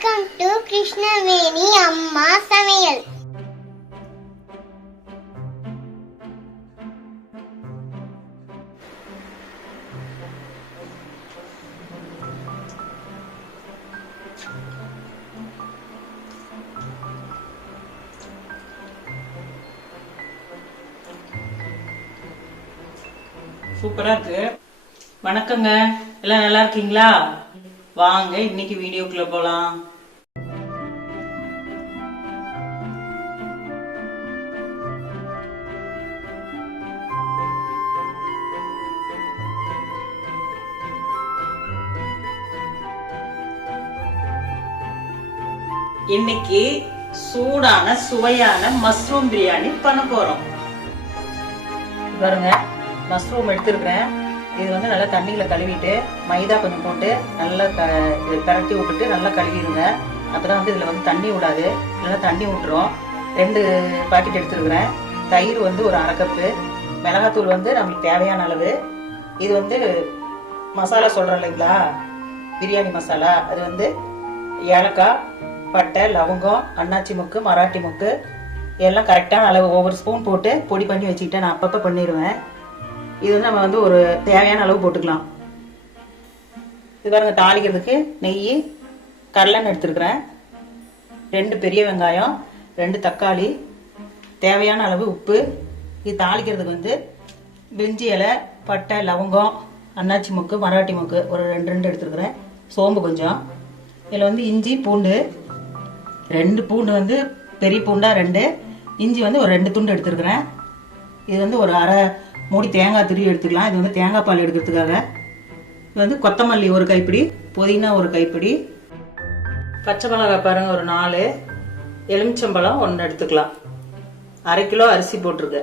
Welcome to Krishnaveni Amma Samayal. சூப்பரா இருக்கு. வணக்கங்க, எல்லாம் நல்லா இருக்கீங்களா? வாங்க இன்னைக்கு வீடியோக்குள்ள போலாம். இன்னைக்கு சூடான சுவையான மஷ்ரூம் பிரியாணி பண்ண போறோம். பாருங்க, மஷ்ரூம் எடுத்துருக்கிறேன். இது வந்து நல்லா தண்ணியில கழுவிட்டு மைதா கொஞ்சம் போட்டு நல்லா பரட்டி விட்டுட்டு நல்லா கழுவிடுங்க. அப்பதான் வந்து இதுல வந்து தண்ணி விடாது, இல்லைன்னா தண்ணி விட்டுரும். 2 பாக்கெட் எடுத்துருக்கிறேன். தயிர் வந்து ஒரு 1/2 கப்பு. மிளகாத்தூள் வந்து நம்மளுக்கு தேவையான அளவு. இது வந்து மசாலா சொல்றோம் இல்லைங்களா, பிரியாணி மசாலா. அது வந்து ஏலக்காய், பட்டை, லவங்கம், அன்னாச்சி முக்கு, மராட்டி முக்கு எல்லாம் கரெக்டான அளவு ஒவ்வொரு ஸ்பூன் போட்டு பொடி பண்ணி வச்சுக்கிட்டேன். நான் அப்பப்போ பண்ணிடுவேன். இது வந்து நம்ம வந்து ஒரு தேவையான அளவு போட்டுக்கலாம். இது பாருங்க, தாளிக்கிறதுக்கு நெய், கடலெண்ணெய் எடுத்துருக்கிறேன். 2 பெரிய வெங்காயம், 2 தக்காளி, தேவையான அளவு உப்பு. இது தாளிக்கிறதுக்கு வந்து பிரிஞ்சி இலை, பட்டை, லவங்கம், அன்னாச்சி முக்கு, மராட்டி முக்கு ஒரு 2 எடுத்துருக்கிறேன். சோம்பு கொஞ்சம். இதில் வந்து இஞ்சி, பூண்டு 2 பூண்டு வந்து பெரிய பூண்டா 2, இஞ்சி வந்து ஒரு 2 துண்டு எடுத்துருக்கிறேன். இது வந்து ஒரு 1/2 மூடி தேங்காய் துருவி எடுத்துக்கலாம். இது வந்து தேங்காய் பால் எடுக்கிறதுக்காக. இது வந்து கொத்தமல்லி ஒரு கைப்பிடி, புதினா ஒரு கைப்பிடி, பச்சை மிளகாய் பாருங்க ஒரு 4, எலுமிச்சம்பழம் 1 எடுத்துக்கலாம். 1/2 கிலோ அரிசி போட்டிருக்கு.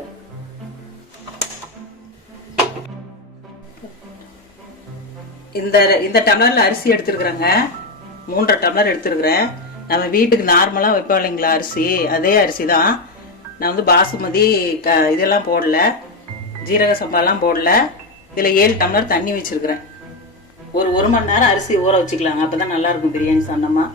இந்த டம்ளர்ல அரிசி எடுத்துருக்குறேங்க. 3.5 டம்ளர் எடுத்துருக்குறேன். நம்ம வீட்டுக்கு நார்மலா வைப்போம் இல்லைங்களா அரிசி, அதே அரிசி தான். நான் வந்து பாசுமதி இதெல்லாம் போடல, ஜீரக சம்பாலாம் போடல. இதுல 7 டம்ளர் தண்ணி வச்சிருக்கிறேன். ஒரு 1 மணி நேரம் அரிசி ஊற வச்சுக்கலாங்க, அப்பதான் நல்லா இருக்கும் பிரியாணி சாந்தமா.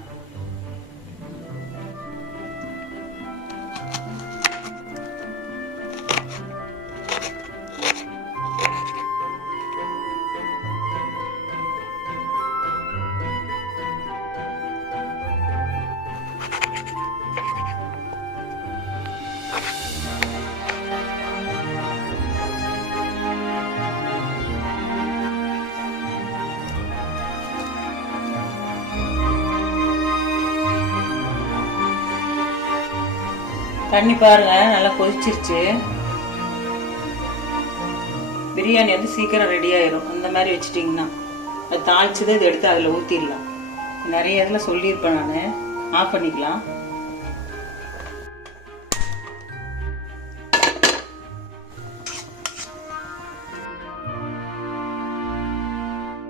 தண்ணி பாருங்க நல்லா கொதிச்சிருச்சு. பிரியாணி வந்து சீக்கிரம் ரெடி ஆயிரும். அந்த மாதிரி வச்சுட்டீங்கன்னா அது தாளிச்சதை இது எடுத்து அதில் ஊற்றிடலாம். நிறைய இதில் சொல்லியிருப்பேன் நான். ஆஃப் பண்ணிக்கலாம்.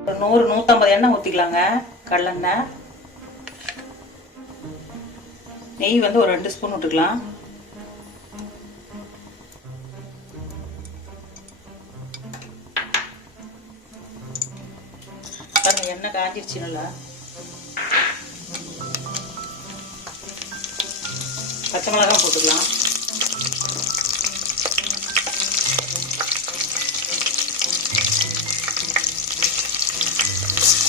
ஒரு 100-150 எண்ணெய் ஊற்றிக்கலாங்க. கடலெண்ணெய். நெய் வந்து ஒரு 2 ஸ்பூன் விட்டுக்கலாம். பாருங்க, எண்ணெய் காஞ்சிருச்சு நல்லா. பச்சை மிளகாய் போட்டுக்கலாம்.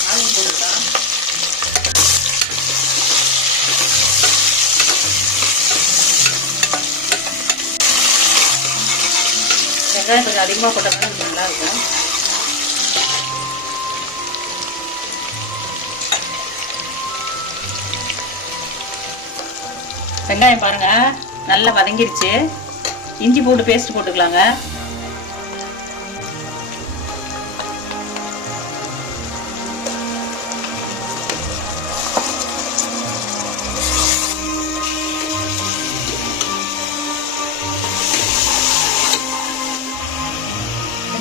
ஆனியன் போட்டுக்கலாம். வெங்காயம் கொஞ்சம் அதிகமாக போட்டோம்னா கொஞ்சம் நல்லா இருக்கும். வெங்காயம் பாருங்க நல்லா வதங்கிருச்சு. இஞ்சி பூண்டு பேஸ்ட் போட்டுக்கலாங்க.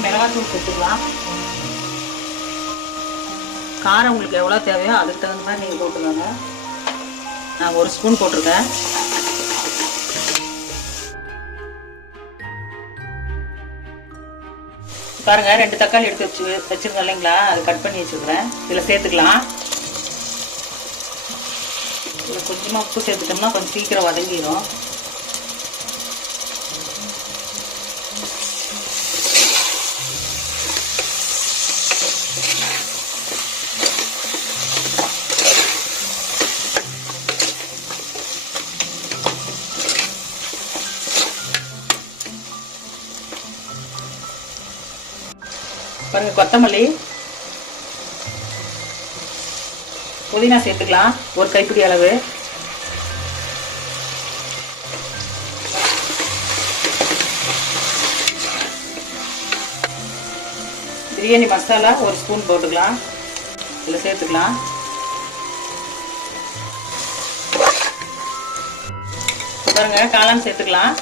மிளகாத்தூள் போட்டுக்கலாம். காரம் உங்களுக்கு எவ்வளோ தேவையோ அதுக்கு தகுந்த மாதிரி நீங்கள் போட்டுக்கோங்க. நான் 1 ஸ்பூன் போட்டிருக்கேன். பாருங்க 2 தக்காளி எடுத்து வச்சிருக்கோம் இல்லைங்களா, அது கட் பண்ணி வச்சிருக்கிறேன். இதில் சேர்த்துக்கலாம். இதில் கொஞ்சமாக உப்பு சேர்த்துட்டோம்னா கொஞ்சம் சீக்கிரம் வதங்கிடும். பாருங்க, கொத்தமல்லி, புதினா சேர்த்துக்கலாம் ஒரு கைப்பிடி அளவு. பிரியாணி மசாலா ஒரு ஸ்பூன் போட்டுக்கலாம், இதில் சேர்த்துக்கலாம். பாருங்க, காளான் சேர்த்துக்கலாம்.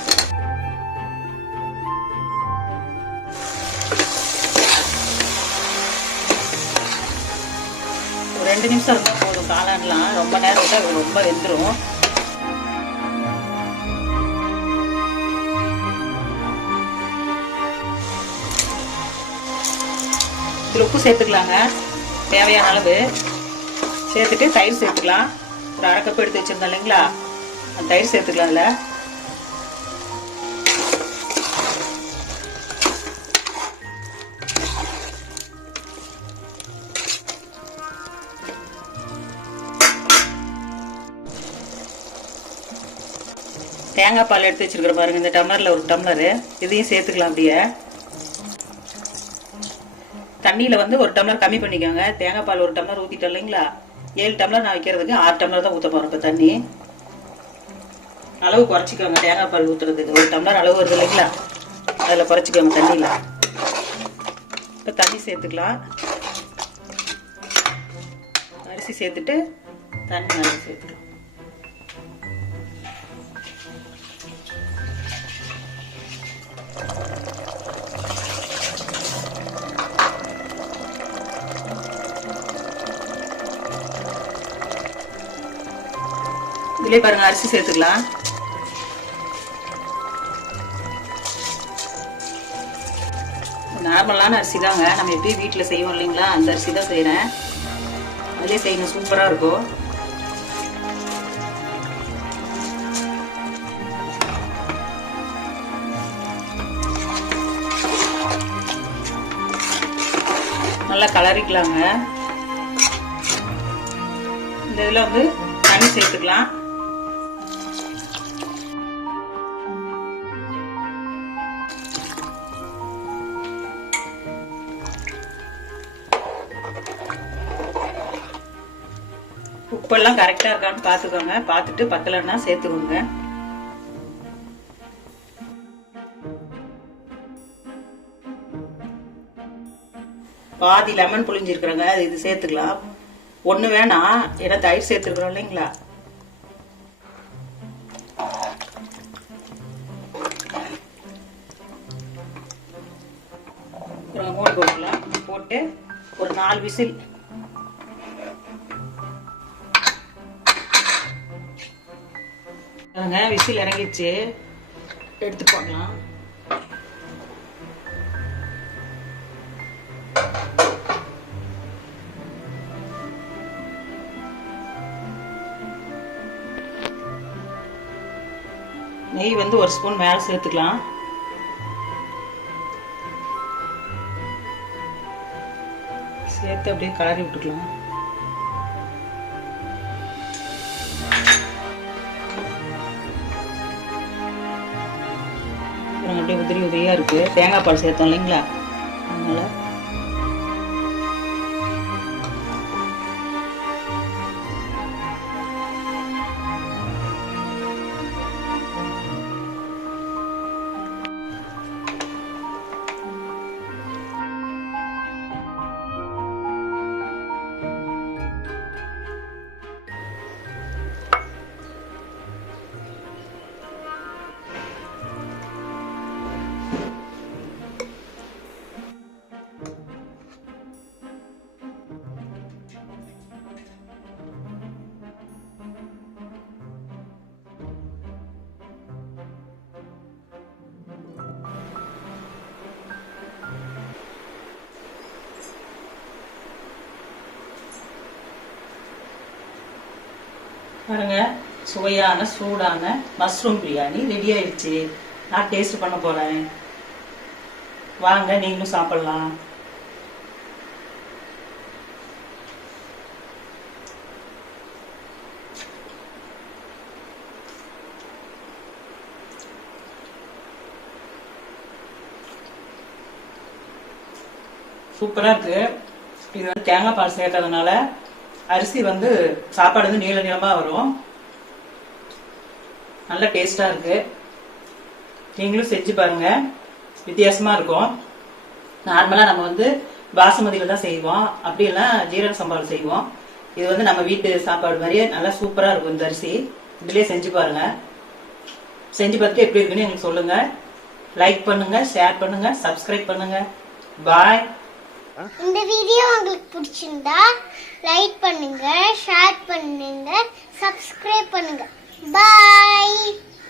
ஒரு 2 நிமிஷம் இருந்தால் போதும். காளான்லாம் ரொம்ப நேரம் விட்டால் ரொம்ப வெந்துடும். இதில் உப்பு சேர்த்துக்கலாங்க தேவையான அளவு. சேர்த்துட்டு தயிர் சேர்த்துக்கலாம். ஒரு 1/2 கப் எடுத்து வச்சுருந்தோம் இல்லைங்களா, அந்த தயிர் சேர்த்துக்கலாம். அதில் தேங்காய் பால் எடுத்து வச்சிருக்கிற பாருங்க, இந்த டம்ளரில் ஒரு டம்ளரு, இதையும் சேர்த்துக்கலாம். அப்படியே தண்ணியில் வந்து 1 டம்ளர் கம்மி பண்ணிக்கோங்க. தேங்காய் பால் 1 டம்ளர் ஊற்றிட்டோம் இல்லைங்களா, 7 டம்ளர் நான் வைக்கிறதுக்கு 6 டம்ளர் தான் ஊற்ற போகிறோம். இப்போ தண்ணி அளவு குறைச்சிக்கோங்க. தேங்காய் பால் ஊற்றுறதுக்கு 1 டம்ளர் அளவு வருது இல்லைங்களா, அதில் குறைச்சிக்கோங்க தண்ணியில். இப்போ தண்ணி சேர்த்துக்கலாம். அரிசி சேர்த்துட்டு தண்ணி அரிசி சேர்த்துக்கலாம். இதுலேயே பாருங்க, அரிசி சேர்த்துக்கலாம். நார்மலான அரிசி தாங்க, நம்ம எப்பயும் வீட்டில் செய்வோம் இல்லைங்களா, அந்த அரிசி தான் செய்கிறேன். அதுலேயே செய்யணும், சூப்பராக இருக்கும். நல்லா கலரிக்கலாங்க. இந்த இதில் வந்து தண்ணி சேர்த்துக்கலாம். உப்பெல்லாம் கரெக்டாக இருக்கான்னு பார்த்துக்கோங்க. பார்த்துட்டு பத்தலைன்னா சேர்த்துக்கோங்க. பாதி லெமன் புளிஞ்சிருக்கிறோங்க, இது சேர்த்துக்கலாம். 1 வேணாம், ஏன்னா தயிர் சேர்த்துருக்குறோம் இல்லைங்களா. மூடி போட்டுக்கலாம். போட்டு ஒரு 4 விசில். விசில் இறங்கிடுச்சு, எடுத்து போடலாம். நெய் வந்து 1 ஸ்பூன் மேலே சேர்த்துக்கலாம். சேர்த்து அப்படியே கலரி விட்டுக்கலாம். அப்படியே உதிரி உதிரியா இருக்கு. தேங்காய் பால் சேர்த்தோம் இல்லைங்களா, அதனால பாருங்க, சுவையான சூடான மஷ்ரூம் பிரியாணி ரெடி ஆயிடுச்சு. நான் டேஸ்ட் பண்ண போறேன். வாங்க, நீங்களும் சாப்பிடலாம். சூப்பரா இருக்கு. இது வந்து தேங்காய் பால் சேர்த்ததுனால அரிசி வந்து சாப்பாடு வந்து நீள நீளமா வரும். நல்ல டேஸ்டா இருக்கு. நீங்களும் செஞ்சு பாருங்க, வித்தியாசமா இருக்கும். நார்மலா நம்ம வந்து பாசுமதியில தான் செய்வோம், அப்படி இல்லைன்னா ஜீரக சம்பாவில் செய்வோம். இது வந்து நம்ம வீட்டு சாப்பாடு மாதிரியே நல்லா சூப்பரா இருக்கும். இந்த அரிசி இதுலயே செஞ்சு பாருங்க. செஞ்சு பார்த்துட்டு எப்படி இருக்குன்னு எனக்கு சொல்லுங்க. லைக் பண்ணுங்க, ஷேர் பண்ணுங்க, சப்ஸ்கிரைப் பண்ணுங்க. பாய். இந்த வீடியோ உங்களுக்கு பிடிச்சிருந்தா லைக் பண்ணுங்க, ஷேர் பண்ணுங்க, சப்ஸ்கிரைப் பண்ணுங்க. பாய்.